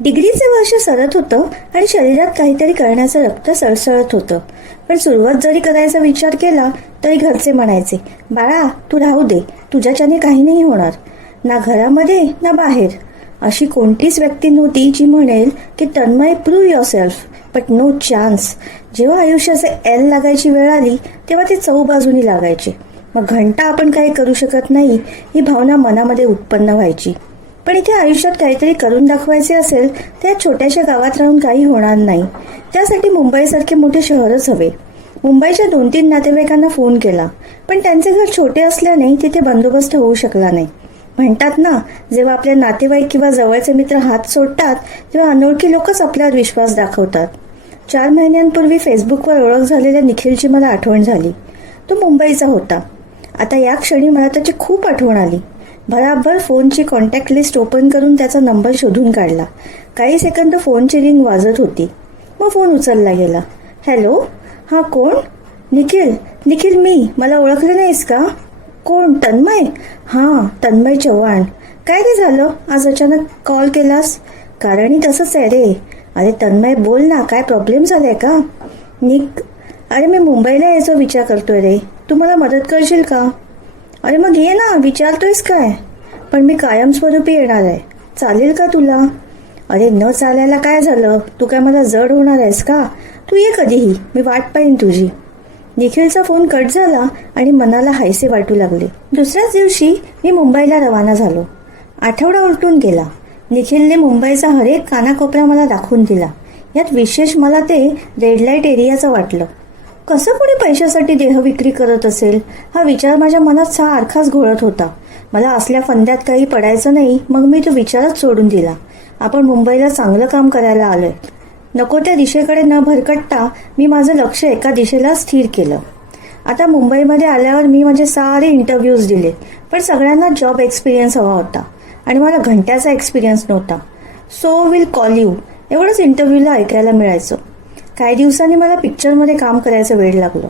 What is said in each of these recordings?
डिग्रीचे वर्ष सरत होतं आणि शरीरात काहीतरी करण्याचं रक्त सळसळत होतं. पण सुरुवात जरी करायचा विचार केला तरी घरचे म्हणायचे, बाळा तू राहू दे, तुझ्याच्याने काही नाही होणार. ना घरामध्ये ना बाहेर अशी कोणतीच व्यक्ती नव्हती जी म्हणेल की Tanmay prove yourself, but no chance. जेव्हा आयुष्याचे एल लागायची वेळ आली तेव्हा ते चहूबाजूनी लागायचे. मग घंटा आपण काही करू शकत नाही ही भावना मनामध्ये उत्पन्न व्हायची. पण इथे आयुष्यात काहीतरी करून दाखवायचे असेल तर या छोट्याशा गावात राहून काही होणार नाही. त्यासाठी मुंबईसारखे मोठे शहरच हवे. मुंबईच्या 2-3 नातेवाईकांना फोन केला, पण त्यांचे घर छोटे असल्याने तिथे बंदोबस्त होऊ शकला नाही. म्हणतात ना, जेव्हा आपले नातेवाईक किंवा जवळचे मित्र हात सोडतात तेव्हा अनोळखी लोकच आपल्यावर विश्वास दाखवतात. 4 महिन्यांपूर्वी फेसबुकवर ओळख झालेल्या निखिलची मला आठवण झाली. तो मुंबईचा होता. आता या क्षणी मला त्याची खूप आठवण आली. भराभर फोनची कॉन्टॅक्ट लिस्ट ओपन करून त्याचा नंबर शोधून काढला. काही सेकंद फोनची रिंग वाजत होती. मग फोन उचलला गेला. हॅलो, हां कोण? निखिल. निखिल मी. मला ओळखलं नाहीस का? कोण? तन्मय? हां, तन्मय चव्हाण. काय रे झालं आज अचानक कॉल केलास? कारणही तसंच आहे रे. अरे तन्मय बोल ना, काय प्रॉब्लेम झालाय का? अरे मी मुंबईला यायचा विचार करतोय रे, तू मला मदत करशील का? अरे मग ये ना, विचारतोयस काय? पण मी कायमस्वरूपी येणार आहे, चालेल का तुला? अरे न चालायला काय झालं, तू काय मला जड होणार आहेस का? तू ये कधीही, मी वाट पाहीन तुझी. निखिलचा फोन कट झाला आणि मनाला हायसे वाटू लागले. दुसऱ्याच दिवशी मी मुंबईला रवाना झालो. आठवडा उलटून गेला. निखिलने मुंबईचा हरेक कानाकोपरा मला दाखवून दिला. यात विशेष मला ते रेड लाईट एरियाचं वाटलं. कसं कोणी पैशासाठी देह विक्री करत असेल हा विचार माझ्या मनात सारखाच घोळत होता. मला असल्या फंद्यात काही पडायचं नाही, मग मी तो विचारच सोडून दिला. आपण मुंबईला चांगलं काम करायला आलोय. नको त्या दिशेकडे न भरकटता मी माझं लक्ष एका दिशेला स्थिर केलं. आता मुंबईमध्ये आल्यावर मी माझे सारे इंटरव्ह्यूज दिले, पण सगळ्यांना जॉब एक्सपिरियन्स हवा होता आणि मला घंट्याचा एक्सपिरियन्स नव्हता. सो विल कॉल यू एवढंच इंटरव्ह्यूला ऐकायला मिळायचं. काही दिवसांनी मला पिक्चरमध्ये काम करायचं वेळ लागलं.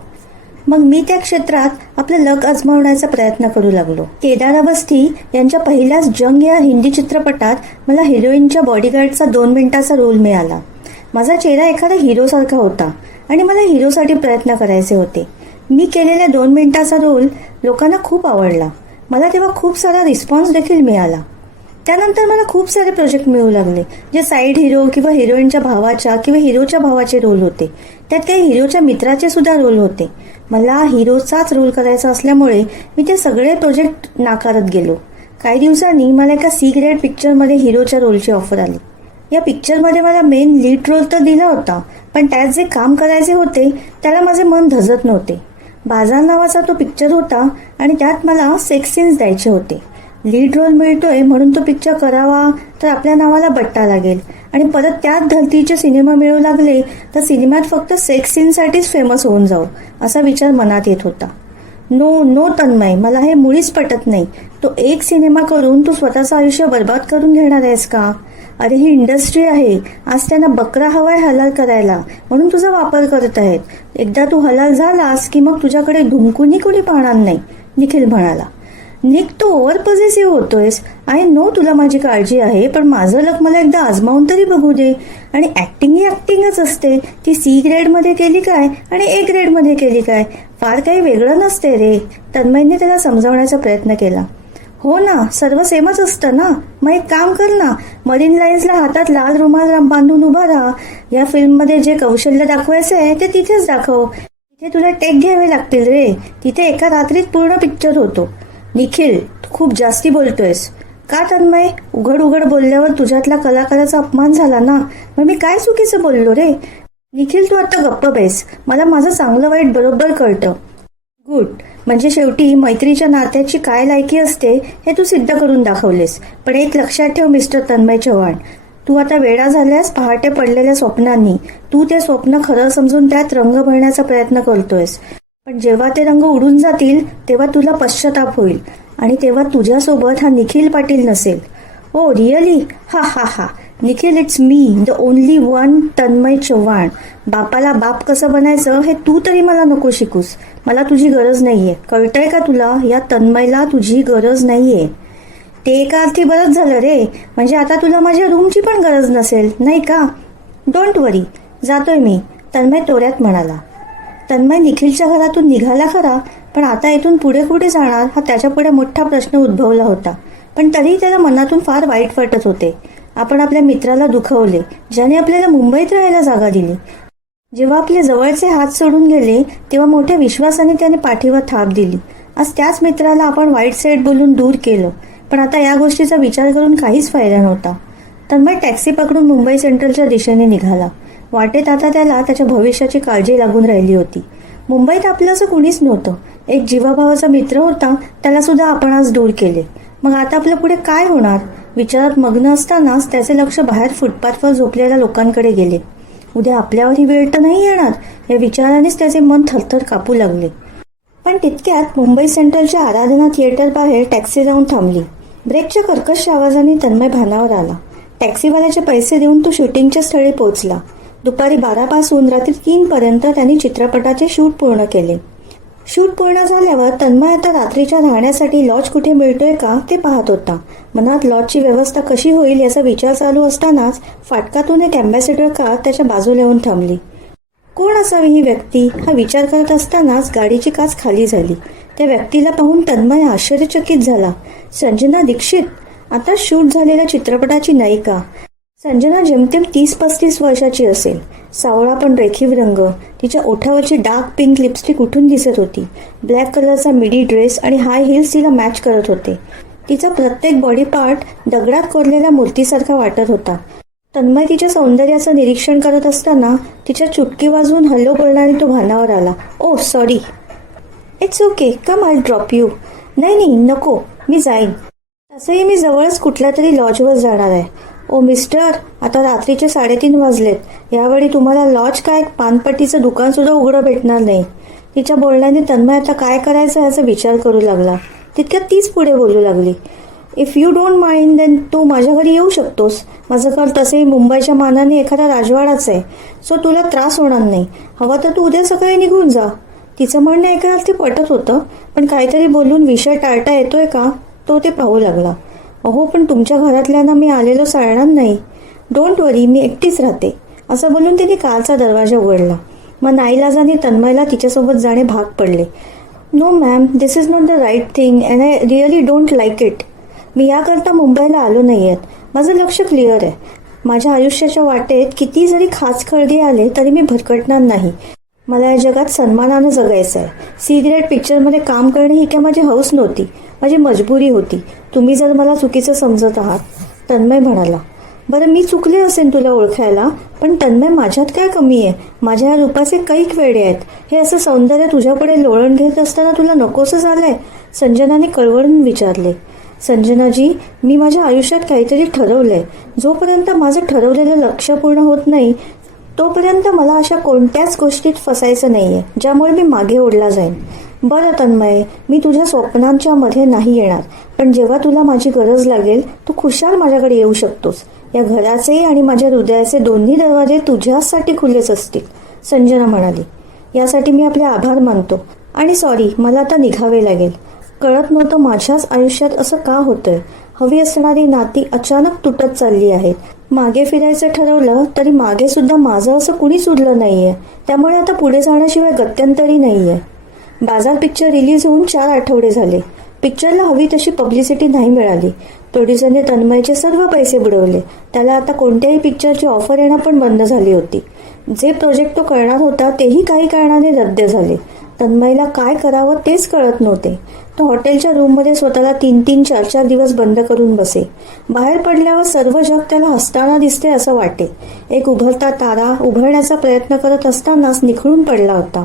मग मी त्या क्षेत्रात आपलं लक आजमावण्याचा प्रयत्न करू लागलो. केदार अवस्थी यांच्या पहिल्याच जंग या हिंदी चित्रपटात मला हिरोईनच्या बॉडीगार्डचा 2 मिनिटाचा रोल मिळाला. माझा चेहरा एखादा हिरोसारखा होता आणि मला हिरोसाठी प्रयत्न करायचे होते. मी केलेल्या 2 मिनिटाचा रोल लोकांना खूप आवडला. मला तेव्हा खूप सारा रिस्पॉन्स देखील मिळाला. त्यानंतर मला खूप सारे प्रोजेक्ट मिळू लागले, जे साईड हिरो किंवा हिरोईनच्या भावाच्या किंवा हिरोच्या भावाचे रोल होते. त्यात काही हिरोच्या मित्राचे सुद्धा रोल होते. मला हिरोचाच रोल करायचा असल्यामुळे मी ते सगळे प्रोजेक्ट नाकारत गेलो. काही दिवसांनी मला एका सी ग्रेड पिक्चरमध्ये हिरोच्या रोलची ऑफर आली. या पिक्चरमध्ये मला मेन लीड रोल तर दिला होता, पण त्यात जे काम करायचे होते त्याला माझे मन धजत नव्हते. बाजार नावाचा तो पिक्चर होता आणि त्यात मला सेक्स सीन्स द्यायचे होते. लीड रोल मिळतोय म्हणून तो पिक्चर करावा तर आपल्या नावाला बट्टा लागेल आणि परत त्यात धर्तीचे सिनेमा मिळू लागले तर सिनेमात फक्त सेक्स सीनसाठीच फेमस होऊन जाऊ असा विचार मनात येत होता. नो तन्मय, मला हे मुळीच पटत नाही. तो एक सिनेमा करून तू स्वतःचं आयुष्य बर्बाद करून घेणार आहेस का? अरे ही इंडस्ट्री आहे. आज त्यांना बकरा हवाय हलाल करायला, म्हणून तुझा वापर करत आहेत. एकदा तू हलाल झालास की मग तुझ्याकडे ढुंकूनही कोणी पाहणार नाही. निखिल म्हणाला. निक, तू ओव्हर पॉझिटिव्ह होतोयस. आय नो तुला माझी काळजी आहे, पण माझं लक मला एकदा आजमावून तरी बघू दे. आणि ऍक्टिंग ही ऍक्टिंगच असते. ती सी ग्रेडमध्ये केली काय आणि ए ग्रेडमध्ये केली काय, फार काही वेगळं नसते रे. तन्मयने त्याला समजावण्याचा प्रयत्न केला. हो ना, सर्व सेमच असतं ना. मग एक काम कर ना, मरीन लाईन्सला हातात लाल रुमाल बांधून उभा राहा. या फिल्ममध्ये जे कौशल्य दाखवायचं आहे ते तिथेच दाखव. तिथे तुला टेक घ्यावे लागतील रे. तिथे एका रात्रीत पूर्ण पिक्चर होतो. निखिल, तू खूप जास्ती बोलतोयस. का तन्मय? उघड बोलल्यावर तुझ्यातला कलाकाराचा अपमान झाला ना. मग मी काय चुकीचं बोललो रे? निखिल, तू आता गप्प बैस. मला माझं चांगलं वाईट बरोबर कळतं. गुड. म्हणजे शेवटी मैत्रीच्या नात्याची काय लायकी असते हे तू सिद्ध करून दाखवलेस. पण एक लक्षात ठेव मिस्टर तन्मय चव्हाण, तू आता वेडा झाल्यास पहाटे पडलेल्या स्वप्नांनी. तू ते स्वप्न खरं समजून त्यात रंग भरण्याचा प्रयत्न करतोयस. पण जेव्हा ते रंग उडून जातील तेव्हा तुला पश्चाताप होईल आणि तेव्हा तुझ्यासोबत हा निखिल पाटील नसेल. Oh really? हा हा हा. Nikhil, it's me, the only one, Tanmay Chavan. बापाला बाप कसं बनायचं हे तू तरी मला नको शिकूस. मला तुझी गरज नाहीये. कळतंय का तुला? या तन्मयला तुझी गरज नाहीये. ते एका अर्थी बरंच झालं रे. म्हणजे आता तुला माझ्या रूमची पण गरज नसेल, नाही का? डोंट वरी, जातोय मी, तन्मय तोऱ्यात म्हणाला. तन्मय निखिलच्या घरातून निघाला खरा, पण आता इथून पुढे कुठे जाणार हा त्याच्यापुढे मोठा प्रश्न उद्भवला होता. पण तरीही त्याला मनातून फार वाईट वाटत होते. आपण आपल्या मित्राला दुखवले, ज्याने आपल्याला मुंबईत राहायला जागा दिली. जेव्हा आपले जवळचे हात सोडून गेले तेव्हा मोठ्या विश्वासाने त्याने पाठीवर थाप दिली. आज त्याच मित्राला आपण वाईट साईड बोलून दूर केलं, पण आता या गोष्टीचा विचार करून काहीच फायदा नव्हता. तन्मय टॅक्सी पकडून मुंबई सेंट्रलच्या दिशेने निघाला. वाटेत आता त्याला त्याच्या भविष्याची काळजी लागून राहिली होती. मुंबईत आपलं असं कुणीच नव्हतं. एक जीवाभावाचा मित्र होता, त्याला सुद्धा आपण आज दूर केले. मग आता आपल्या पुढे काय होणार? विचारात मग्न असतानाच त्याचे लक्ष बाहेर फुटपाथवर झोपलेल्या लोकांकडे गेले. उद्या आपल्यावर ही वेळ तर नाही येणार या विचारानेच त्याचे मन थरथर कापू लागले. पण तितक्यात मुंबई सेंट्रलच्या आराधना थिएटर बाहेर टॅक्सी जाऊन थांबली. ब्रेकच्या कर्कश आवाजाने तन्मय भानावर आला. टॅक्सीवाल्याचे पैसे देऊन तो शूटिंगच्या स्थळी पोहोचला. दुपारी 12 पासून रात्री 3 पर्यंत त्यांनी चित्रपटाचे शूट पूर्ण केले. शूट पूर्ण झाल्यावर तन्मय आता रात्रीच्या राहण्यासाठी लॉज कुठे मिळतोय का ते पाहत होता. मनात लॉजची व्यवस्था कशी होईल याचा विचार चालू असतानाच फाटकातून एक अँबॅसेडर कार त्याच्या बाजूला येऊन थांबली. कोण असावी ही व्यक्ती हा विचार करत असतानाच गाडीची काच खाली झाली. त्या व्यक्तीला पाहून तन्मय आश्चर्यचकित झाला. संजना दीक्षित, आता शूट झालेल्या चित्रपटाची नायिका. संजना जेमतेम 30-35 वर्षाची असेल. सावळा पण रेखीव रंग. तिच्या ओठावरची डार्क पिंक लिपस्टिक उठून दिसत होती. ब्लॅक कलरचा मिडी ड्रेस आणि हाय हिल्स तिला मॅच करत होते. तिचा प्रत्येक बॉडी पार्ट दगडात कोरलेल्या मूर्तीसारखा वाटत होता. तन्मय तिच्या सौंदर्याचं निरीक्षण करत असताना तिच्या चुटकी वाजवून हॅलो बोलणारी तो भानावर आला. Oh sorry. It's okay, come I drop you. नाही नको, मी जाईन. तसंही मी जवळच कुठल्या तरी लॉजवर जाणार आहे. ओ मिस्टर, आता रात्रीचे 3:30 वाजलेत. यावेळी तुम्हाला लॉज काय पानपट्टीचं दुकान सुद्धा उघडं भेटणार नाही. तिच्या बोलण्याने तन्मय आता काय करायचं याचा विचार करू लागला. तितक्यात तीच पुढे बोलू लागली. If you don't mind then तू माझ्या घरी येऊ शकतोस. माझं घर तसेही मुंबईच्या मानाने एखादा राजवाडाच आहे, सो तुला त्रास होणार नाही. हवा तर तू उद्या सकाळी निघून जा. तिचं म्हणणं एका अर्थी पटत होतं, पण काहीतरी बोलून विषय टाळता येतोय का तो ते पाहू लागला. अहो, पण तुमच्या घरातल्यांना मी आलेलो चालणार नाही. डोंट वरी, मी एकटीच राहते, असं बोलून तिने कारचा दरवाजा उघडला. मग नाईलाजाने तन्मयला तिच्यासोबत जाणे भाग पडले. No ma'am, this is not the right thing and I really don't like it. मी याकरता मुंबईला आलो नाही आहेत. माझं लक्ष क्लिअर आहे. माझ्या आयुष्याच्या वाटेत किती जरी खाचखळगे आले तरी मी भरकटणार नाही. मला या जगात सन्मानानं जगायचं आहे. सी ग्रेड पिक्चरमध्ये काम करणे ही काय माझी हौस नव्हती, माझी मजबुरी होती. तुम्ही जर मला चुकीचं समजत आहात. तन्मय म्हणाला. बरं, मी चुकले असेल तुला ओळखायला, पण तन्मय माझ्यात काय कमी आहे? माझ्या या रूपाचे कैक वेडे आहेत. हे असं सौंदर्य तुझ्यापुढे लोळण घेत असताना तुला नकोसं झालंय? संजनाने कळवळून विचारले. संजनाजी, मी माझ्या आयुष्यात काहीतरी ठरवलंय. जोपर्यंत माझं ठरवलेलं लक्ष्य पूर्ण होत नाही तोपर्यंत मला अशा कोणत्याच गोष्टीत फसायचं नाहीये ज्यामुळे मी मागे ओढला जाईन. बरं तन्मय, मी तुझ्या स्वप्नांच्या मध्ये नाही येणार, पण जेव्हा तुला माझी गरज लागेल तू खुशाल माझ्याकडे येऊ शकतोस. या घराचे आणि माझ्या हृदयाचे दोन्ही दरवाजे तुझ्यासाठी खुलेच असतील, संजना म्हणाली. यासाठी मी आपले आभार मानतो आणि सॉरी, मला आता निघावे लागेल. कळत नव्हतं माझ्याच आयुष्यात असं का होतंय. हवी असणारी नाती अचानक तुटत चालली आहेत. मागे फिरायचं ठरवलं तरी मागे सुद्धा माझं असं कुणीच उरलं नाहीये. त्यामुळे आता पुढे जाण्याशिवाय गत्यंतरी नाहीये. बाजार पिक्चर रिलीज होऊन 4 आठवडे झाले. पिक्चरला हवी तशी पब्लिसिटी नाही मिळाली. प्रोड्युसरने तन्मयचे सर्व पैसे बुडवले. त्याला आता कोणत्याही पिक्चरची ऑफर येणं पण बंद झाली होती. जे प्रोजेक्ट तो करणार होता तेही काही कारणाने रद्द झाले. तन्मयला काय करावं तेच कळत नव्हते. तो हॉटेलच्या रूममध्ये स्वतःला 3-3, 4-4 दिवस बंद करून बसे. बाहेर पडल्यावर सर्व जग त्याला हसताना दिसते असं वाटे. एक उभरता तारा उभरण्याचा प्रयत्न करत असतानाच निखळून पडला होता.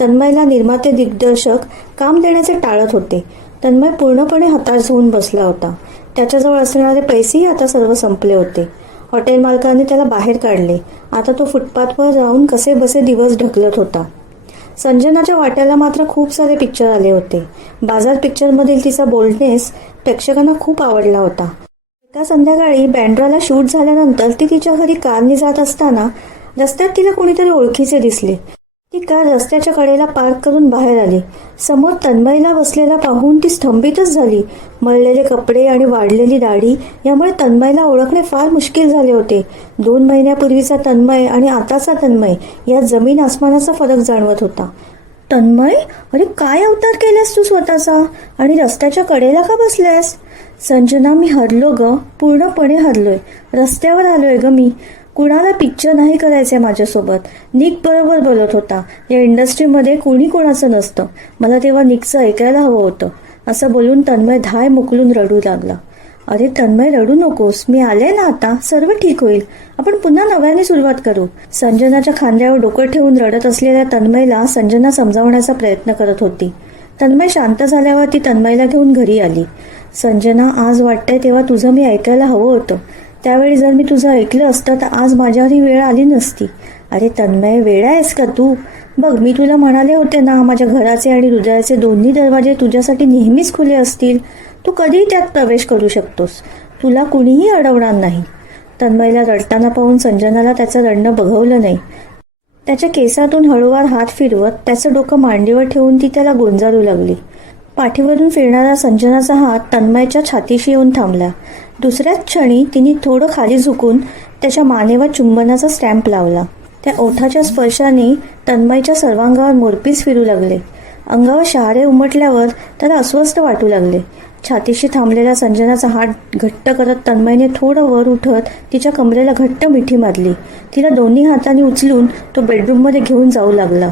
तन्मयला निर्माते दिग्दर्शक काम देण्याचे टाळत होते. तन्मय पूर्णपणे हताश होऊन बसला होता. त्याच्याजवळ असणारे पैसेही आता सर्व संपले होते. हॉटेल मालकाने त्याला बाहेर काढले. आता तो फुटपाथवर जाऊन कसे बसे दिवस ढकलत होता. संजनाच्या वाट्याला मात्र खूप सारे पिक्चर आले होते. बाजार पिक्चरमधील तिचा बोल्डनेस प्रेक्षकांना खूप आवडला होता. एका संध्याकाळी बँड्राला शूट झाल्यानंतर ती तिच्या घरी कारने जात असताना रस्त्यात तिला कोणीतरी ओळखीचे दिसले. ती कार रस्त्याच्या कडेला पार्क करून बाहेर आली. समोर तन्मयला बसलेला पाहून ती स्तंभितच झाली. मळलेले कपडे आणि वाढलेली दाढी यामुळे तन्मयला ओळखणे फार मुश्किल झाले होते. 2 महिन्यापूर्वीचा तन्मय आणि आताचा तन्मय यात जमीन आसमानाचा फरक जाणवत होता. तन्मय, अरे काय अवतार केलास तू स्वतःचा, आणि रस्त्याच्या कडेला का बसलास? संजना, मी हरलो ग, पूर्णपणे हरलोय. रस्त्यावर आलोय ग मी. कुणाला पिक्चर नाही करायचंय माझ्यासोबत. निक बरोबर बोलत होता. या इंडस्ट्रीमध्ये कोणी कोणाचं नसतं. मला तेव्हा निकचं ऐकायला हवं होतं. असं बोलून तन्मय धाय मुकलून रडू लागला. अरे तन्मय, रडू नकोस. मी आले ना आता, सर्व ठीक होईल. आपण पुन्हा नव्याने सुरुवात करू. संजनाच्या खांद्यावर डोकं ठेवून रडत असलेल्या तन्मयला संजना समजावण्याचा प्रयत्न करत होती. तन्मय शांत झाल्यावर ती तन्मयला घेऊन घरी आली. संजना, आज वाटतंय तेव्हा तुझं मी ऐकायला हवं होतं. त्यावेळी जर मी तुझं ऐकलं असतं तर आज माझ्यावर ही वेळ आली नसती. अरे तन्मय, वेडा आहेस का तू? बघ, मी तुला म्हणाले होते ना, माझ्या घराचे आणि हृदयाचे दोन्ही दरवाजे तुझ्यासाठी नेहमीच खुले असतील. तू कधीही त्यात प्रवेश करू शकतोस. तुला कुणीही अडवणार नाही. तन्मयला रडताना पाहून संजनाला त्याचं रडणं बघवलं नाही. त्याच्या केसातून हळूवार हात फिरवत त्याचं डोकं मांडीवर ठेवून ती त्याला गोंजारू लागली. पाठीवरून फिरणारा संजनाचा हात तन्मयच्या छातीशी येऊन थांबला. दुसऱ्याच क्षणी तिने थोडं खाली झुकून त्याच्या मानेवर चुंबनाचा स्टॅम्प लावला. त्या ओठाच्या स्पर्शाने तन्मयच्या सर्वांगावर मोरपीस फिरू लागले. अंगावर शहारे उमटल्यावर त्याला अस्वस्थ वाटू लागले. छातीशी थांबलेला संजनाचा हात घट्ट करत तन्मयने थोडं वर उठत तिच्या कमरेला घट्ट मिठी मारली. तिला दोन्ही हातांनी उचलून तो बेडरूममध्ये घेऊन जाऊ लागला.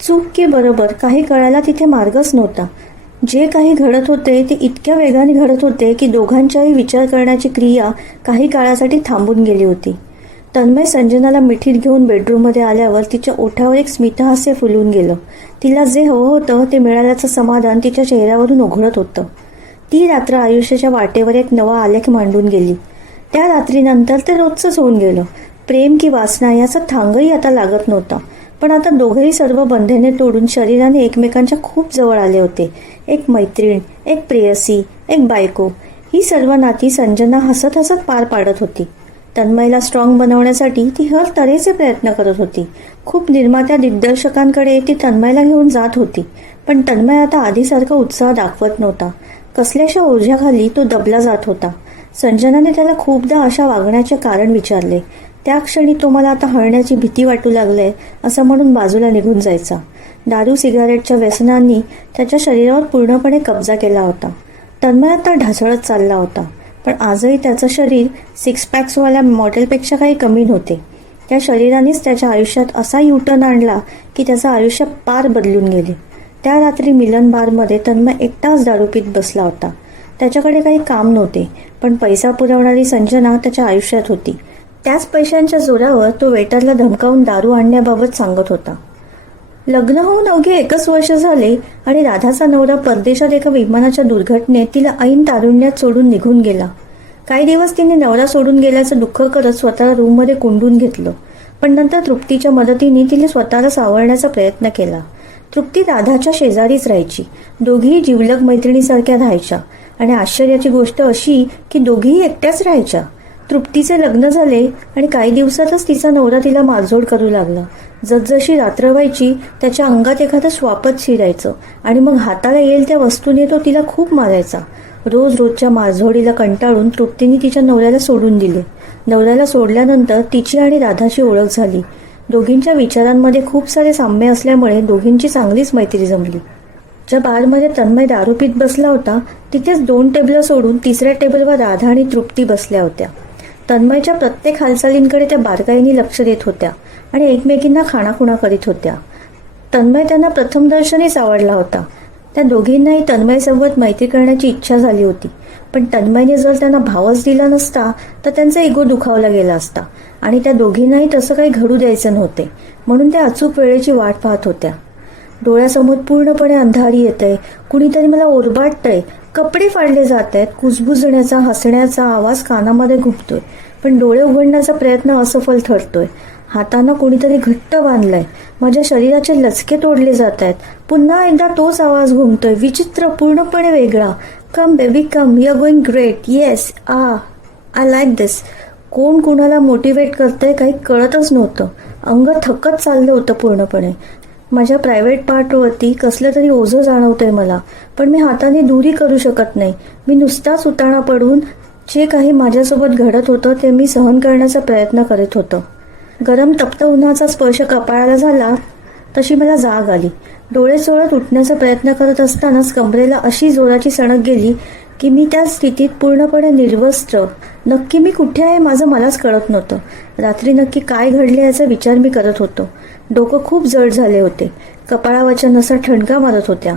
चूक की बरोबर काही कळायला तिथे मार्गच नव्हता. जे काही घडत होते ते इतक्या वेगाने घडत होते की दोघांच्याही विचार करण्याची क्रिया काही काळासाठी थांबून गेली होती. तन्मय संजनाला मिठीत घेऊन बेडरूममध्ये आल्यावर तिच्या ओठावर एक स्मितहास्य फुलून गेलं. तिला जे हवं होतं ते मिळाल्याचं समाधान तिच्या चेहऱ्यावरून उघडत होतं. ती रात्र आयुष्याच्या वाटेवर एक नवा आलेख मांडून गेली. त्या रात्रीनंतर ते रोजचंच होऊन गेलं. प्रेम की वासना याचा थांगही आता लागत नव्हता. पण आता दोघेही सर्व बंधने तोडून शरीराने एकमेकांच्या खूप जवळ आले होते. एक मैत्रीण, एक प्रेयसी, एक बायको, ही सर्व नाती संजना हसत हसत पार पाडत होती. तन्मयला स्ट्रॉंग बनवण्यासाठी ती हर तऱ्हेचे प्रयत्न करत होती. खूप निर्मात्या दिग्दर्शकांकडे ती तन्मयला घेऊन जात होती. पण तन्मय आता आधीसारखा उत्साह दाखवत नव्हता. कसल्याशा ओझ्याखाली तो दबला जात होता. संजनाने त्याला खूपदा अशा वागण्याचे कारण विचारले. त्या क्षणी तो मला आता हरण्याची भीती वाटू लागले असं म्हणून बाजूला निघून जायचा. दारू सिगारेटच्या व्यसनांनी त्याच्या शरीरावर पूर्णपणे कब्जा केला होता. तन्मय आता ढासळत चालला होता. पण आजही त्याचं शरीर 6 पॅक्सवाल्या मॉडेलपेक्षा काही कमी नव्हते. त्या शरीरानेच त्याच्या आयुष्यात असा युटर्न आणला की त्याचं आयुष्य पार बदलून गेले. त्या रात्री मिलन बारमध्ये तन्मय एकटाच दारू पीत बसला होता. त्याच्याकडे काही काम नव्हते, पण पैसा पुरवणारी संजना त्याच्या आयुष्यात होती. त्याच पैशांच्या जोरावर तो वेटरला धमकावून दारू आणण्याबाबत सांगत होता. लग्न होऊन अवघे 1 वर्ष झाले आणि राधाचा नवरा परदेशात एका विमानाच्या दुर्घटनेत तिला ऐन तारुण्यात सोडून निघून गेला. काही दिवस तिने नवरा सोडून गेल्याचं दुःख करत स्वतःला रूममध्ये कोंडून घेतलं. पण नंतर तृप्तीच्या मदतीने तिने स्वतःला सावरण्याचा प्रयत्न केला. तृप्ती राधाच्या शेजारीच राहायची. दोघीही जिवलग मैत्रिणीसारख्या राहायच्या. आणि आश्चर्याची गोष्ट अशी की दोघीही एकट्याच राहायच्या. तृप्तीचे लग्न झाले आणि काही दिवसातच तिचा नवरा तिला मारझोड करू लागला. जसजशी रात्र व्हायची त्याच्या अंगात एखादं स्वापच शिरायचं आणि मग हाताला येईल त्या वस्तूने तो तिला खूप मारायचा. रोजच्या मारझोडीला कंटाळून तृप्तीने तिच्या नवऱ्याला सोडून दिले. नवऱ्याला सोडल्यानंतर तिची आणि राधाची ओळख झाली. दोघींच्या विचारांमध्ये खूप सारे साम्य असल्यामुळे दोघींची चांगलीच मैत्री जमली. ज्या बारमध्ये तन्मय दारू पीत बसला होता तिथेच 2 टेबल सोडून 3ऱ्या टेबलवर राधा आणि तृप्ती बसल्या होत्या. तन्मयच्या प्रत्येक हालचालींकडे त्या बारकाईने लक्ष देत होत्या आणि एकमेकींना खाणाखुणा करीत होत्या. तन्मय त्यांना प्रथम दर्शनीच आवडला होता. त्या दोघींनाही तन्मयसोबत मैत्री करण्याची इच्छा झाली होती. पण तन्मयने जर त्यांना भावच दिला नसता तर त्यांचा इगो दुखावला गेला असता आणि त्या दोघींनाही तसं काही घडू द्यायचं नव्हते. म्हणून त्या अचूक वेळेची वाट पाहत होत्या. डोळ्यासमोर पूर्णपणे अंधारी येतंय, कुणीतरी मला ओरबाडतंय, कपडे फाडले जात आहेत, कुजबुजण्याचा हसण्याचा आवाज कानामध्ये घुमतोय. पण डोळे उघडण्याचा प्रयत्न असफल ठरतोय. हातांना कोणीतरी घट्ट बांधलंय. माझ्या शरीराचे लचके तोडले जात आहेत. पुन्हा एकदा तोच आवाज घुमतोय, विचित्र, पूर्णपणे वेगळा. Come baby come, you are going great, yes, I like this. कोण कुणाला मोटिवेट करतंय काही कळतच नव्हतं. अंग थकत चाललं होतं पूर्णपणे. माझ्या प्रायव्हेट पार्टवरती कसलं तरी ओझं जाणवतंय मला, पण मी हाताने दूरी करू शकत नाही. मी नुसताच उताणा पडून जे काही माझ्यासोबत घडत होतं ते मी सहन करण्याचा प्रयत्न करत होतो. गरम तप्त उन्हाचा स्पर्श कपाळाला झाला तशी मला जाग आली. डोळे चोळत उठण्याचा प्रयत्न करत असतानाच कमरेला अशी जोराची सणक गेली की मी त्या स्थितीत पूर्णपणे निर्वस्त्र. नक्की मी कुठे आहे माझं मलाच कळत नव्हतं. रात्री नक्की काय घडले याचा विचार मी करत होतो. डोकं खूप जड झाले होते. कपाळावरच्या नसा ठणका मारत होत्या.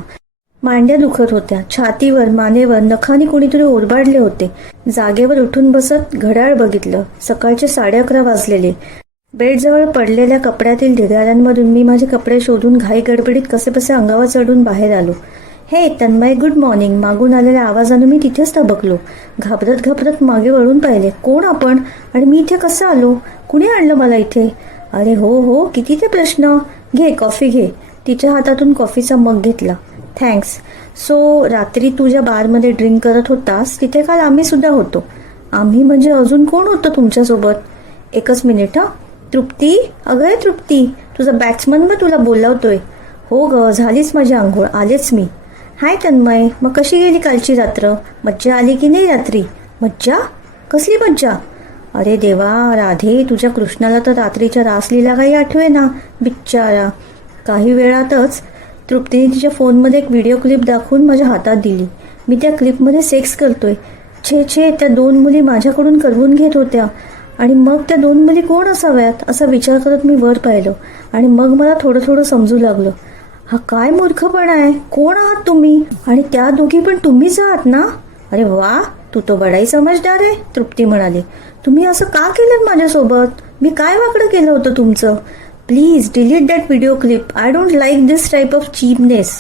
मांड्या दुखत होत्या. छातीवर, मानेवर नखाने कुणीतरी ओरबाडले होते. जागेवर उठून बसत घड्याळ बघितलं. सकाळचे 11:30 वाजलेले. बेडजवळ पडलेल्या कपड्यातील ढिगाऱ्यांमधून मी माझे कपडे शोधून घाई गडबडीत कसेबसे अंगावर चढून बाहेर आलो. हे तन्मय, गुड मॉर्निंग. मागून आलेल्या आवाजानं मी तिथेच थबकलो. घाबरत घाबरत मागे वळून पाहिले. कोण आपण आणि मी इथे कसं आलो? कुणी आणलं मला इथे? अरे हो, किती ते प्रश्न. घे, कॉफी घे. तिच्या हातातून कॉफीचा मग घेतला. थँक्स. सो रात्री तू ज्या बारमध्ये ड्रिंक करत होतास तिथे काल आम्ही सुद्धा होतो. आम्ही म्हणजे अजून कोण होतं तुमच्यासोबत? एकच मिनिट हा. तृप्ती, अगं आहे तृप्ती, तुझा बॅट्समन मग तुला बोलावतोय. हो ग, झालीच माझी आंघोळ, आलेच मी. हाय तन्मय, मग कशी गेली कालची रात्र? मज्जा आली की नाही रात्री? मज्जा? कसली मज्जा? अरे देवा राधे, तुझ्या कृष्णाला तर रात्रीच्या रासलीला काही आठवे ना बिच्चारा. काही वेळातच तृप्तीने तिच्या फोनमध्ये एक व्हिडिओ क्लिप दाखवून माझ्या हातात दिली. मी त्या क्लिपमध्ये सेक्स करतोय. छे, त्या 2 मुली माझ्याकडून करवून घेत होत्या. आणि मग त्या 2 मुली कोण असाव्यात असा विचार करत मी वर पाहिलं. आणि मग मला थोडं समजू लागलं. हा काय मूर्खपणा आहे. कोण आहात तुम्ही? आणि त्या दोघी पण तुम्हीच आहात ना? अरे वा, तू तो बडाई समजदार आहे, तृप्ती म्हणाली. तुम्ही असं का केलं माझ्यासोबत? मी काय वाकडं केलं होतं तुमचं? Please delete that video clip. I don't like this type of cheapness.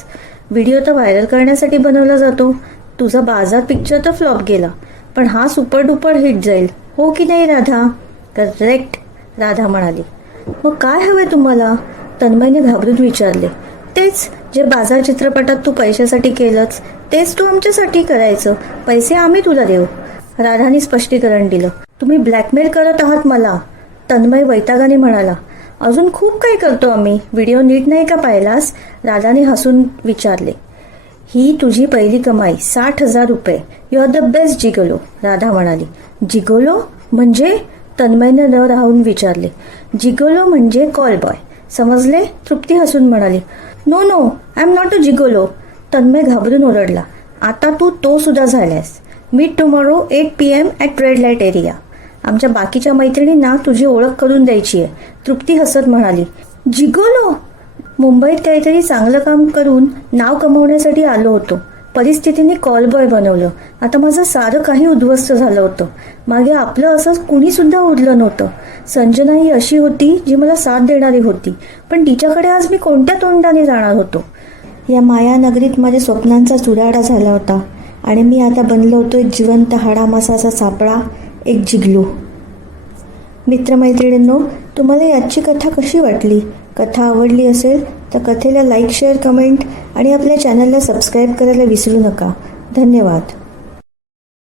Video तर व्हायरल करण्यासाठी बनवला जातो. तुझा बाजार पिक्चर तर फ्लॉप गेला, पण हा सुपर डुपर हिट जाईल, हो की नाही राधा? करेक्ट, राधा म्हणाली. मग काय हवे तुम्हाला? तन्मयने घाबरून विचारले. तेच जे बाजार चित्रपटात तू पैशासाठी केलंच तेच तू आमच्यासाठी करायचं. पैसे आम्ही तुला देऊ. राधाने स्पष्टीकरण दिलं. तुम्ही ब्लॅकमेल करत आहात मला, तन्मय वैतागाने म्हणाला. अजून खूप काही करतो आम्ही. व्हिडिओ नीट नाही का पाहिलास? राधाने हसून विचारले. ही तुझी पहिली कमाई, 60,000 रुपये. You are the best gigolo, Radha म्हणाली. जिगोलो म्हणजे? तन्मयने न राहून विचारले. जिगोलो म्हणजे कॉल बॉय, समजले? तृप्ती हसून म्हणाली. No, I am not a gigolo. Tanmay घाबरून ओरडला. आता तू तो सुद्धा झाल्यास. Meet tomorrow 8 PM at red light area. आमच्या बाकीच्या मैत्रिणींना तुझी ओळख करून द्यायची आहे, तृप्ती हसत म्हणाली. जिगोलो? मुंबईत काहीतरी चांगलं काम करून नाव कमवण्यासाठी आलो होतो. परिस्थितीने कॉल बॉय बनवलं. आता माझं सारं काही उद्ध्वस्त झालं होतं. मागे आपलं असं कुणी सुद्धा उरलं नव्हतं. संजना ही अशी होती जी मला साथ देणारी होती, पण तिच्याकडे आज मी कोणत्या तोंडाने जाणार होतो? या मायानगरीत माझ्या स्वप्नांचा चुराडा झाला होता आणि मी आता बनलो होतो एक जिवंत हाडामासाचा सापळा, एक जिगलो. मित्रमैत्रिणींनो, तुम्हाला याची कथा कशी वाटली? कथा आवडली असेल तर कथेला लाईक, शेअर, कमेंट आणि आपल्या चॅनलला सबस्क्राईब करायला विसरू नका. धन्यवाद.